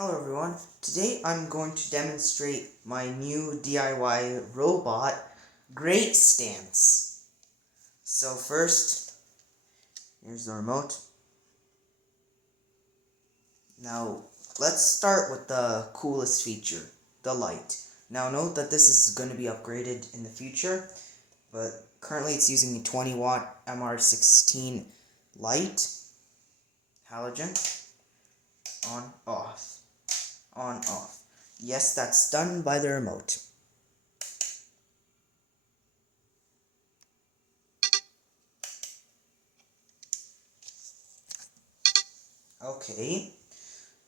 Hello everyone, today I'm going to demonstrate my new DIY robot, GreatStance. So first, here's the remote. Now, let's start with the coolest feature, the light. Now note that this is going to be upgraded in the future, but currently it's using the 20 watt MR16 light, halogen, on, off. On, off. Yes, that's done by the remote. Okay,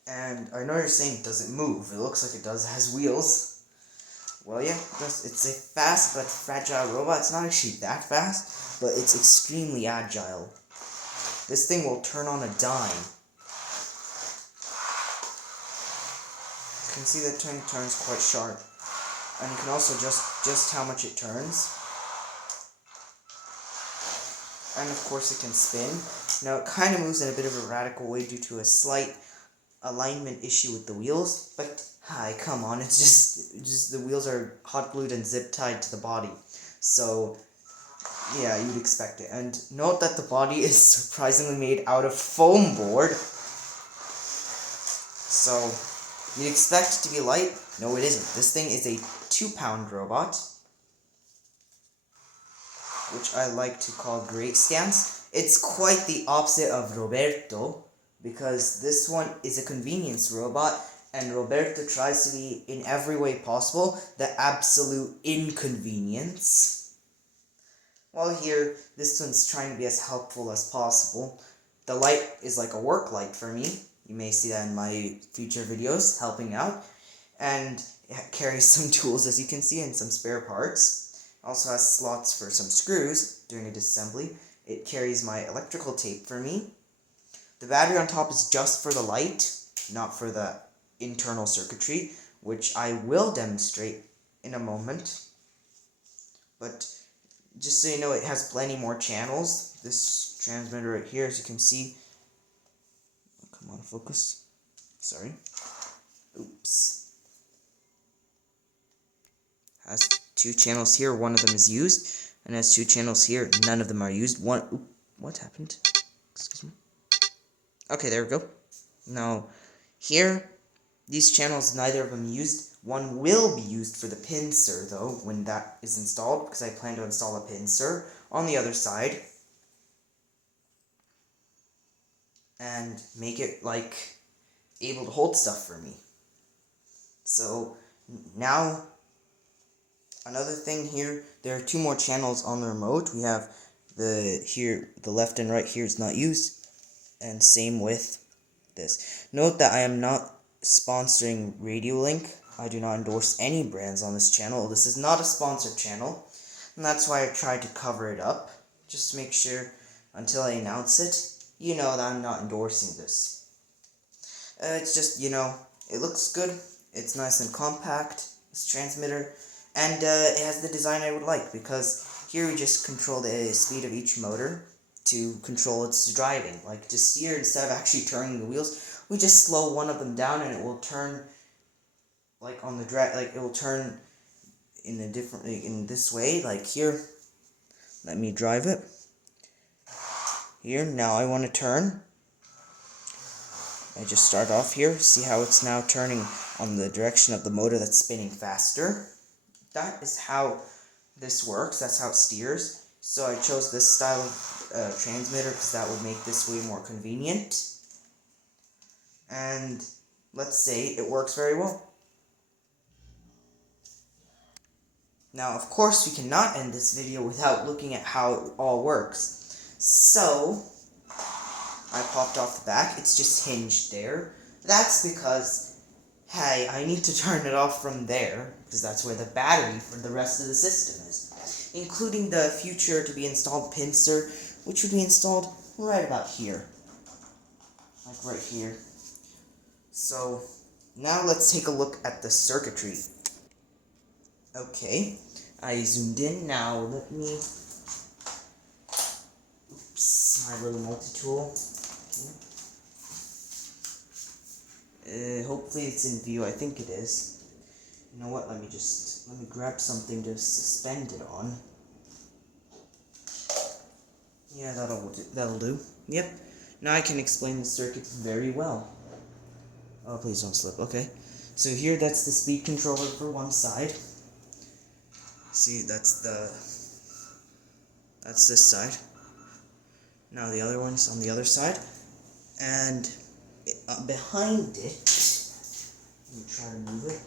and I know you're saying, does it move? It looks like it does. It has wheels. Well, yeah, it does. It's a fast but fragile robot. It's not actually that fast, but it's extremely agile. This thing will turn on a dime. You can see the thing turns quite sharp. And you can also just how much it turns. And of course it can spin. Now it kind of moves in a bit of a radical way due to a slight alignment issue with the wheels, but hi, come on, it's just the wheels are hot glued and zip tied to the body. So yeah, you'd expect it. And note that the body is surprisingly made out of foam board. So you'd expect it to be light. No, it isn't. This thing is a 2-pound robot, which I like to call GreatStance. It's quite the opposite of Roberto, because this one is a convenience robot, and Roberto tries to be, in every way possible, the absolute inconvenience. While here, this one's trying to be as helpful as possible. The light is like a work light for me. You may see that in my future videos, helping out. And it carries some tools, as you can see, and some spare parts. Also has slots for some screws during a disassembly. It carries my electrical tape for me. The battery on top is just for the light, not for the internal circuitry, which I will demonstrate in a moment. But just so you know, it has plenty more channels. This transmitter right here, as you can see. Oh, come on, focus. Sorry. Oops. Has 2 channels here, one of them is used, and has 2 channels here, none of them are used. What happened? Excuse me. Okay, there we go. Now, here, these channels, neither of them used. One will be used for the pincer, though, when that is installed, because I plan to install a pincer on the other side. And make it, like, able to hold stuff for me. So, now, another thing here, there are 2 more channels on the remote. We have the left and right here is not used, and same with this. Note that I am not sponsoring Radiolink. I do not endorse any brands on this channel. This is not a sponsored channel, and that's why I tried to cover it up, just to make sure, until I announce it, you know that I'm not endorsing this. It's just, you know, it looks good, it's nice and compact, this transmitter, and it has the design I would like, because here we just control the speed of each motor to control its driving. Like, to steer, instead of actually turning the wheels, we just slow one of them down and it will turn, like, on the like, it will turn in a different, in this way, like here. Let me drive it. Here, now I want to turn. I just start off here, see how it's now turning on the direction of the motor that's spinning faster. That is how this works, that's how it steers. So I chose this style of transmitter because that would make this way more convenient. And let's say it works very well. Now, of course, we cannot end this video without looking at how it all works. So, I popped off the back, it's just hinged there. That's because, hey, I need to turn it off from there, because that's where the battery for the rest of the system is. Including the future to be installed pincer, which would be installed right about here. Like right here. So, now let's take a look at the circuitry. Okay, I zoomed in. Now let me, oops, my little multi-tool. Hopefully it's in view. I think it is. You know what? Let me grab something to suspend it on. Yeah, that'll do. Yep. Now I can explain the circuit very well. Oh, please don't slip. Okay. So here, that's the speed controller for one side. See, that's this side. Now the other one's on the other side. And behind it, let me try to move it.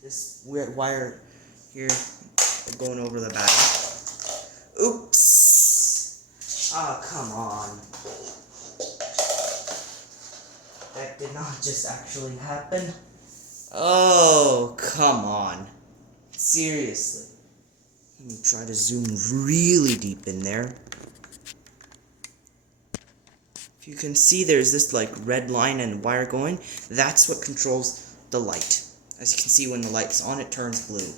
This weird wire here going over the battery. Oops! Ah, come on. That did not just actually happen. Oh, come on. Seriously. Let me try to zoom really deep in there. If you can see, there's this like red line and wire going. That's what controls the light. As you can see, when the light's on, it turns blue.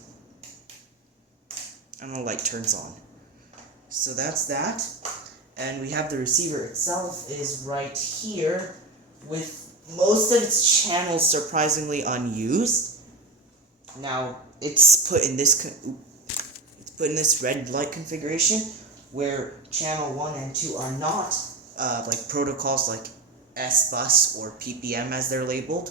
And the light turns on. So that's that. And we have the receiver itself is right here with most of its channels surprisingly unused. Now, it's put in this red light configuration where channel 1 and 2 are not like protocols like S-Bus or PPM as they're labeled.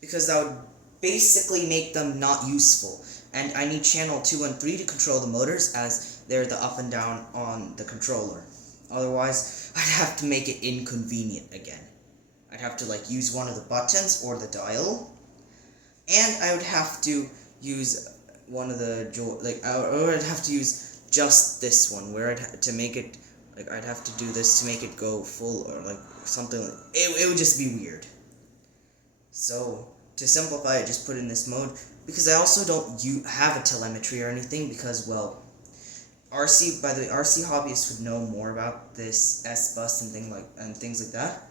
Because that would basically make them not useful. And I need channel 2 and 3 to control the motors as they're the up and down on the controller. Otherwise, I'd have to make it inconvenient again. I'd have to like use one of the buttons or the dial. And I would have to use one of the or I'd have to use just this one where to make it like I'd have to do this to make it go full or like something like it would just be weird. So to simplify it, just put in this mode because I also don't have a telemetry or anything because well, RC hobbyists would know more about this S-Bus and things like that.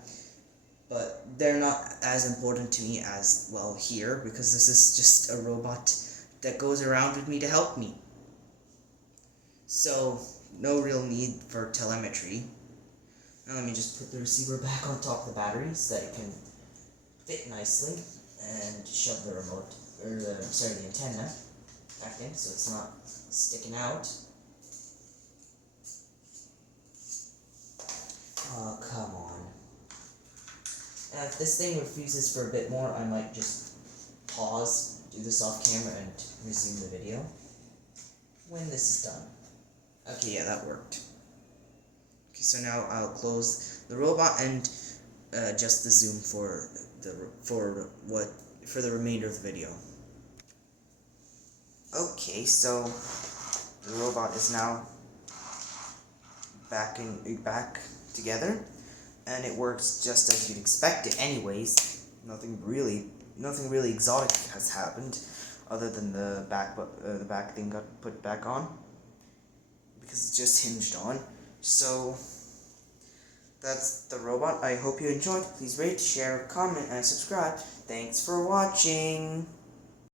But they're not as important to me as, well, here, because this is just a robot that goes around with me to help me. So, no real need for telemetry. Now let me just put the receiver back on top of the battery so that it can fit nicely, and shove the remote, or the antenna back in so it's not sticking out. Oh, come on. And if this thing refuses for a bit more, I might just pause, do this off camera, and resume the video when this is done. Okay, yeah, that worked. Okay, so now I'll close the robot and adjust the zoom for the remainder of the video. Okay, so the robot is now back together. And it works just as you'd expect it anyways. Nothing really exotic has happened other than the back thing got put back on because it's just hinged on. So that's the robot. I hope you enjoyed. Please rate, share, comment, and subscribe. Thanks for watching.